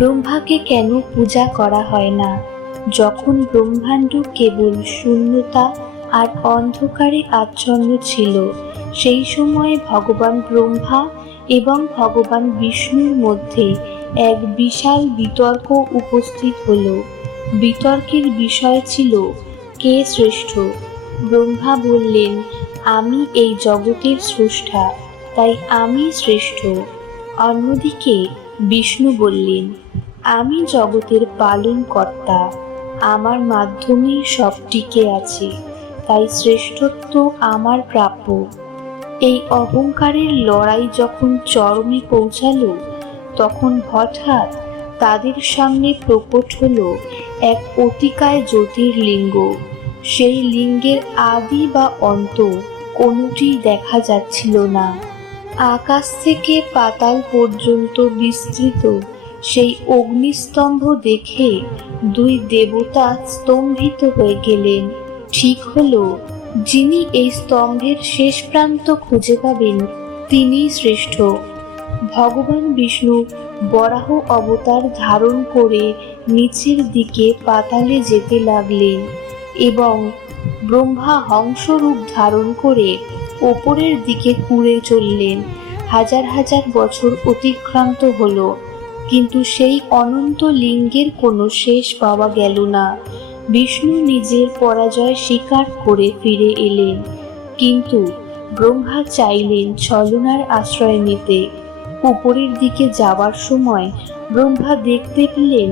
ব্রহ্মাকে কেন পূজা করা হয় না? যখন ব্রহ্মাণ্ড কেবল শূন্যতা আর অন্ধকারে আচ্ছন্ন ছিল, সেই সময়ে ভগবান ব্রহ্মা এবং ভগবান বিষ্ণুর মধ্যে এক বিশাল বিতর্ক উপস্থিত হল। বিতর্কের বিষয় ছিল কে শ্রেষ্ঠ। ব্রহ্মা বললেন, আমি এই জগতের স্রষ্টা, তাই আমি শ্রেষ্ঠ। অন্যদিকে বিষ্ণু বললেন, আমি জগতের পালনকর্তা, আমার মাধ্যমেই সব টিকে আছে, তাই শ্রেষ্ঠত্ব আমার প্রাপ্য। এই অহংকারের লড়াই যখন চরমে পৌঁছালো, তখন হঠাৎ তাদের সামনে প্রকট হলো এক অতিকায় জ্যোতির্লিঙ্গ। সেই লিঙ্গের আদি বা অন্ত কোনোটি দেখা যাচ্ছিল না। আকাশ থেকে পাতাল পর্যন্ত বিস্তৃত সেই অগ্নিস্তম্ভ দেখে দুই দেবতা স্তম্ভিত হয়ে গেলেন। ঠিক হলো, যিনি এই স্তম্ভের শেষ প্রান্ত খুঁজে পাবেন, তিনিই শ্রেষ্ঠ। ভগবান বিষ্ণু বরাহ অবতার ধারণ করে নিচের দিকে পাতালে যেতে লাগলেন এবং ব্রহ্মা হংস রূপ ধারণ করে ওপরের দিকে উড়ে চললেন। হাজার হাজার বছর অতিক্রান্ত হলো, কিন্তু সেই অনন্ত লিঙ্গের কোনো শেষ পাওয়া গেল না। বিষ্ণু নিজের পরাজয় স্বীকার করে ফিরে এলেন, কিন্তু ব্রহ্মা চাইলেন ছলনার আশ্রয় নিতে। উপরের দিকে যাওয়ার সময় ব্রহ্মা দেখতে পেলেন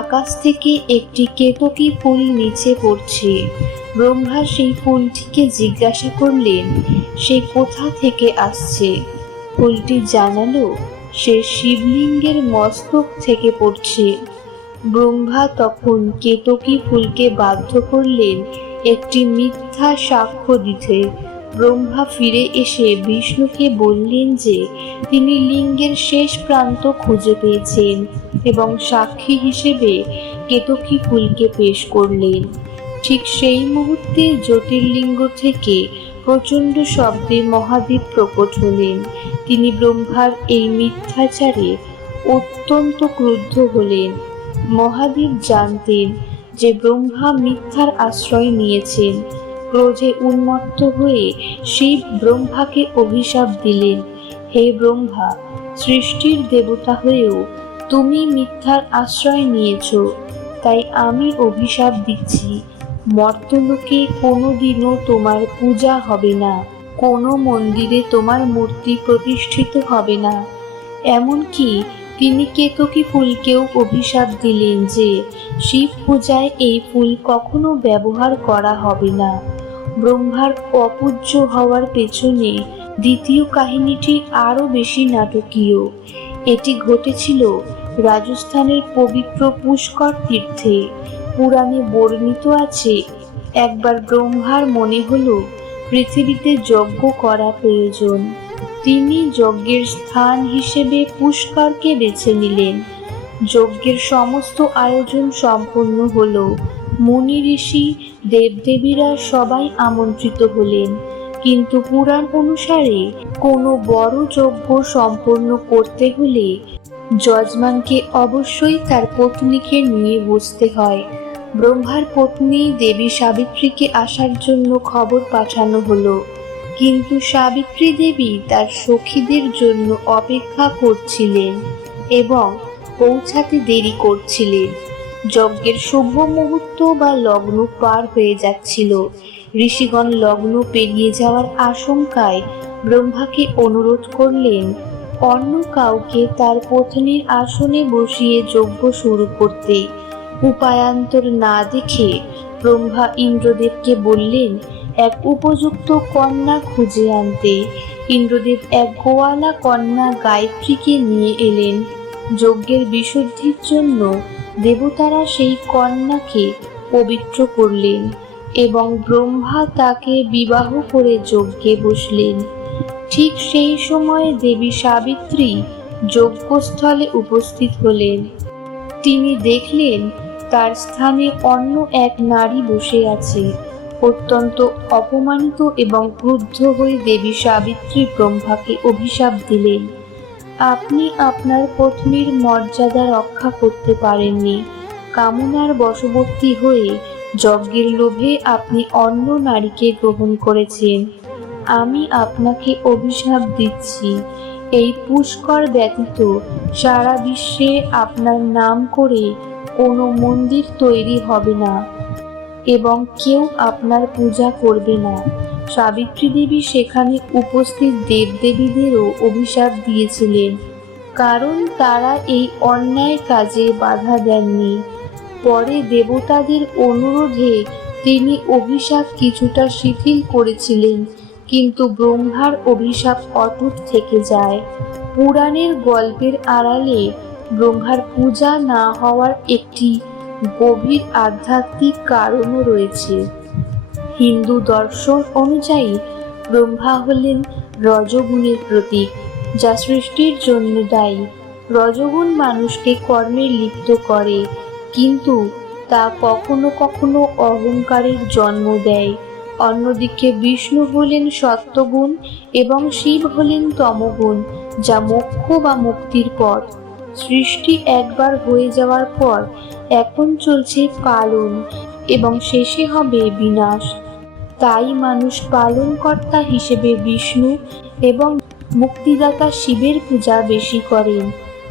আকাশ থেকে একটি কেতকী ফুল নিচে পড়ছে। ব্রহ্মা সেই ফুলটিকে জিজ্ঞাসা করলেন, সে কোথা থেকে আসছে? ফুলটি জানালো, সে শিবলিঙ্গের মস্তক থেকে পড়ছে। ব্রহ্মা তখন কেতকী ফুলকে বাধ্য করলেন একটি মিথ্যা সাক্ষ্য দিতে। ব্রহ্মা ফিরে এসে বিষ্ণুকে বললেন যে তিনি লিঙ্গের শেষ প্রান্ত খুঁজে পেয়েছেন এবং সাক্ষী হিসেবে কেতকী ফুলকে পেশ করলেন। ঠিক সেই মুহূর্তে জ্যোতির্লিঙ্গ থেকে প্রচণ্ড শব্দে মহাদেব প্রকট হলেন। তিনি ব্রহ্মার এই মিথ্যাচারে অত্যন্ত ক্রুদ্ধ হলেন। মহাদেব জানতেন যে ব্রহ্মা মিথ্যার আশ্রয় নিয়েছেন। ক্রোধে উন্মত্ত হয়ে শিব ব্রহ্মাকে অভিশাপ দিলেন, হে ব্রহ্মা, সৃষ্টির দেবতা হয়েও তুমি মিথ্যার আশ্রয় নিয়েছ, তাই আমি অভিশাপ দিচ্ছি, মর্তলোকে কোনোদিনও তোমার পূজা হবে না, কোনো মন্দিরে তোমার মূর্তি প্রতিষ্ঠিত হবে না। এমনকি তিনি কেতকী ফুলকেও অভিশাপ দিলেন যে শিব পূজায় এই ফুল কখনো ব্যবহার করা হবে না। ব্রহ্মার অপূজ্য হওয়ার পেছনে দ্বিতীয় কাহিনীটি আরও বেশি নাটকীয়। এটি ঘটেছিল রাজস্থানের পবিত্র পুষ্কর তীর্থে। পুরাণে বর্ণিত আছে, একবার ব্রহ্মার মনে হলো পৃথিবীতে যজ্ঞ করা প্রয়োজন। তিনি যজ্ঞের স্থান হিসেবে পুষ্করকে বেছে নিলেন। যজ্ঞের সমস্ত আয়োজন সম্পন্ন হলো। মুনি ঋষি দেবদেবীরা সবাই আমন্ত্রিত হলেন, কিন্তু পুরাণ অনুসারে কোনো বড় যজ্ঞ সম্পন্ন করতে হলে যজমানকে অবশ্যই তার পত্নীকে নিয়ে বসতে হয়। ব্রহ্মার পত্নী দেবী সাবিত্রীকে আসার জন্য খবর পাঠানো হলো, কিন্তু সাবিত্রী দেবী তার সখীদের জন্য অপেক্ষা করছিলেন এবং পৌঁছাতে দেরি করছিলেন। যজ্ঞের শুভ মুহূর্ত বা লগ্ন পার হয়ে যাচ্ছিল। ঋষিগণ লগ্ন পেরিয়ে যাওয়ার আশঙ্কায় ব্রহ্মাকে অনুরোধ করলেন অন্য কাউকে তার পত্নীর আসনে বসিয়ে যজ্ঞ শুরু করতে। উপায়ান্তর না দেখে ব্রহ্মা ইন্দ্রদেবকে বললেন এক উপযুক্ত কন্যা খুঁজে আনতে। ইন্দ্রদেব এক গোয়ালা কন্যা গায়ত্রীকে নিয়ে এলেন। যজ্ঞের বিশুদ্ধির জন্য দেবতারা সেই কন্যাকে পবিত্র করলেন এবং ব্রহ্মা তাকে বিবাহ করে যজ্ঞে বসলেন। ঠিক সেই সময়ে দেবী সাবিত্রী যজ্ঞস্থলে উপস্থিত হলেন। তিনি দেখলেন তার স্থানে অন্য এক নারী বসে আছে। অত্যন্ত অপমানিত এবং ক্রুদ্ধ হয়ে দেবী সাবিত্রী ব্রহ্মাকে অভিশাপ দিলেন, আপনি আপনার পত্নীর মর্যাদা রক্ষা করতে পারেননি। কামনার বশবর্তী হয়ে যজ্ঞের লোভে আপনি অন্য নারীকে গ্রহণ করেছেন। আমি আপনাকে অভিশাপ দিচ্ছি, এই পুষ্কর ব্যতীত সারা বিশ্বে আপনার নাম করে কোনো মন্দির তৈরি হবে না এবং কেউ আপনার পূজা করবে না। সাবিত্রী দেবী সেখানে উপস্থিত দেবদেবীদেরও অভিশাপ দিয়েছিলেন, কারণ তারা এই অন্যায় কাজে বাধা দেননি। পরে দেবতাদের অনুরোধে তিনি অভিশাপ কিছুটা শিথিল করেছিলেন, কিন্তু ব্রহ্মার অভিশাপ অটুট থেকে যায়। পুরাণের গল্পের আড়ালে ব্রহ্মার পূজা না হওয়ার একটি গভীর আধ্যাত্মিক কারণও রয়েছে। হিন্দু দর্শন অনুযায়ী ব্রহ্মা হলেন রজোগুণের প্রতীক, যা সৃষ্টির জন্য দায়ী। রজোগুণ মানুষকে কর্মে লিপ্ত করে, কিন্তু তা কখনো কখনো অহংকারের জন্ম দেয়। অন্যদিকে বিষ্ণু হলেন সত্যগুণ এবং শিব হলেন তমগুণ, যা মোক্ষ বা মুক্তির পথ। সৃষ্টি একবার হয়ে যাওয়ার পর এখন চলছে পালন এবং শেষে হবে বিনাশ। তাই মানুষ পালনকর্তা হিসেবে বিষ্ণু এবং মুক্তিদাতা শিবের পূজা বেশি করেন।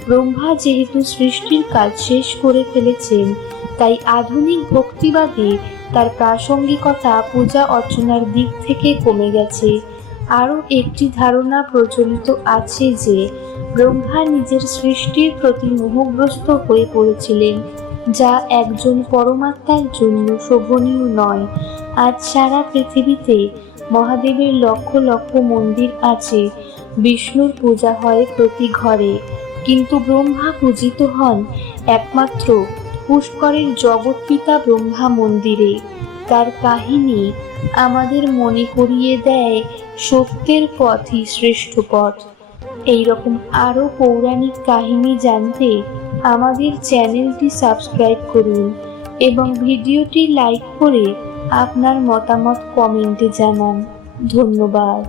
ব্রহ্মা যেহেতু সৃষ্টির কাজ শেষ করে ফেলেছেন, তাই আধুনিক ভক্তিবাদে তার প্রাসঙ্গিকতা পূজা অর্চনার দিক থেকে কমে গেছে। আরও একটি ধারণা প্রচলিত আছে যে ব্রহ্মা নিজের সৃষ্টির প্রতি মোহগ্রস্ত হয়ে পড়েছিলেন, যা একজন পরমাত্মার জন্য শোভনীয় নয়। আজ সারা পৃথিবীতে মহাদেবের লক্ষ লক্ষ মন্দির আছে, বিষ্ণুর পূজা হয় প্রতি ঘরে, কিন্তু ব্রহ্মা পূজিত হন একমাত্র পুষ্করের জগৎপিতা ব্রহ্মা মন্দিরে। তার কাহিনী আমাদের মনে করিয়ে দেয় সত্যের পথই শ্রেষ্ঠ পথ। এইরকম আরও পৌরাণিক কাহিনী জানতে আমাদের চ্যানেলটি সাবস্ক্রাইব করুন এবং ভিডিওটি লাইক করে আপনার মতামত কমেন্টে জানান। ধন্যবাদ।